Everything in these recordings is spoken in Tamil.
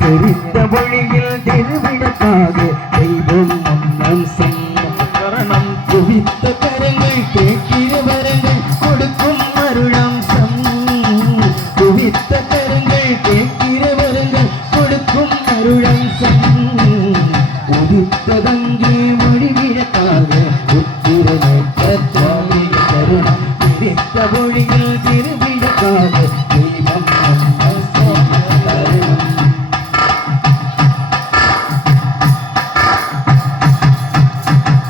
தெரிந்த மொழியில் திருவிடக்காக தெய்வம் மன்னம் சரணம் குவித்த கரங்கள் கேட்கிற வரங்கள் கொடுக்கும் அருளம் குவித்த கரங்கள் கேட்கிற வரங்கள் கொடுக்கும் அருளம் உதித்ததங்கே மொழிவிடக்காக உத்திரமற்ற தருணம் குவித்த மொழியில் திருவிடக்காக தெய்வம் மன்னம் சரணம்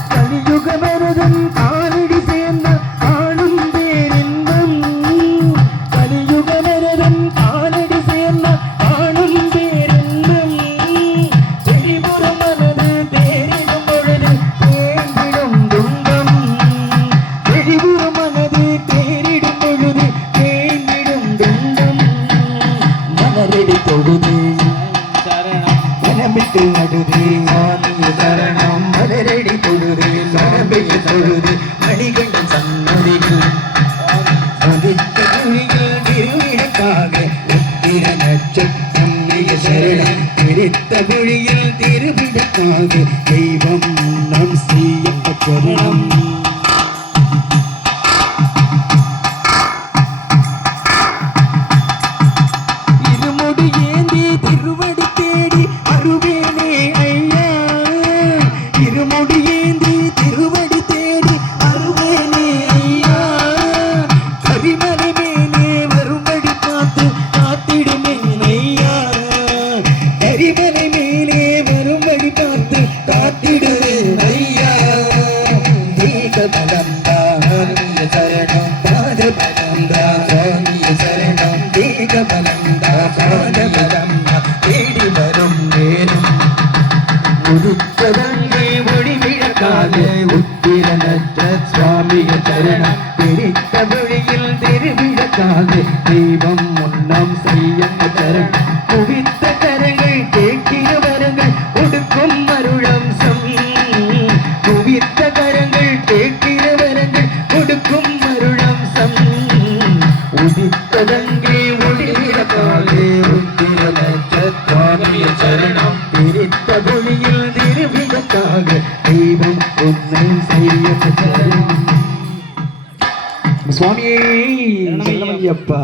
கலியுகமரதன் காலடி சேர்ந்த காணும் பேரின்பம் கலியுகமரதன் காலடி சேர்ந்த காணும் பேரின்பம் வெளிபுற மனது தேரிடும் பொழுது தேங்கிடும் துன்பம் வெளிபுற மனது தேரிடும் பொழுது தேங்கிடும் துன்பம் மலரடி தொழுது மனமிட்டு நடுது சரணம் மலரடி தொழுது மனமிட்டு தொழுது மணிகண்டன் சன்னதிகள் சதித்த மொழியில் திருவிடக்காக உத்திர நட்சத்திரம் மிக சரணம் பிரித்த மொழியில் திருவிடக்காக தெய்வம் நம் செய்ய சரணம் இருமுடி ஏந்தி திருவடி தேடி அருவேனே ஐயா இருமுடி ஏந்தி திருவடி தேடி அருவேனே ஐயா கரிமலை மேலே வரும்படி பார்த்து காத்திடுமே ஐயா கரிமலை மேலே வரும்படி பார்த்து காத்திடுவே ஐயா தேக பலந்தா சரணம் பாத பலந்தா சரணம் தேக பலந்தா பாத பலந்தா தேடி வரும் நேரம் உதித்ததங்கே மொழிவிடக்காக உத்திர நட்ச சுவாமிய சரணம் பிரித்த மொழியில் திருவிடக்காக தெய்வம் முன்னம் செய்ய சரணம் குவித்த கரங்கள் கேட்கிற வரங்கள் கொடுக்கும் அருளம் குவித்த கரங்கள் கேட்கிற வரங்கள் கொடுக்கும் அருளம் உதித்ததங்கே மொழிவிடக்காக உத்திர நட்ச சுவாமிய சரணம் பிரித்த மொழியில் திருவிடக்காக தெய்வம் உன்னை செய்ய சரணம் சுவாமியே சரணமையப்பா.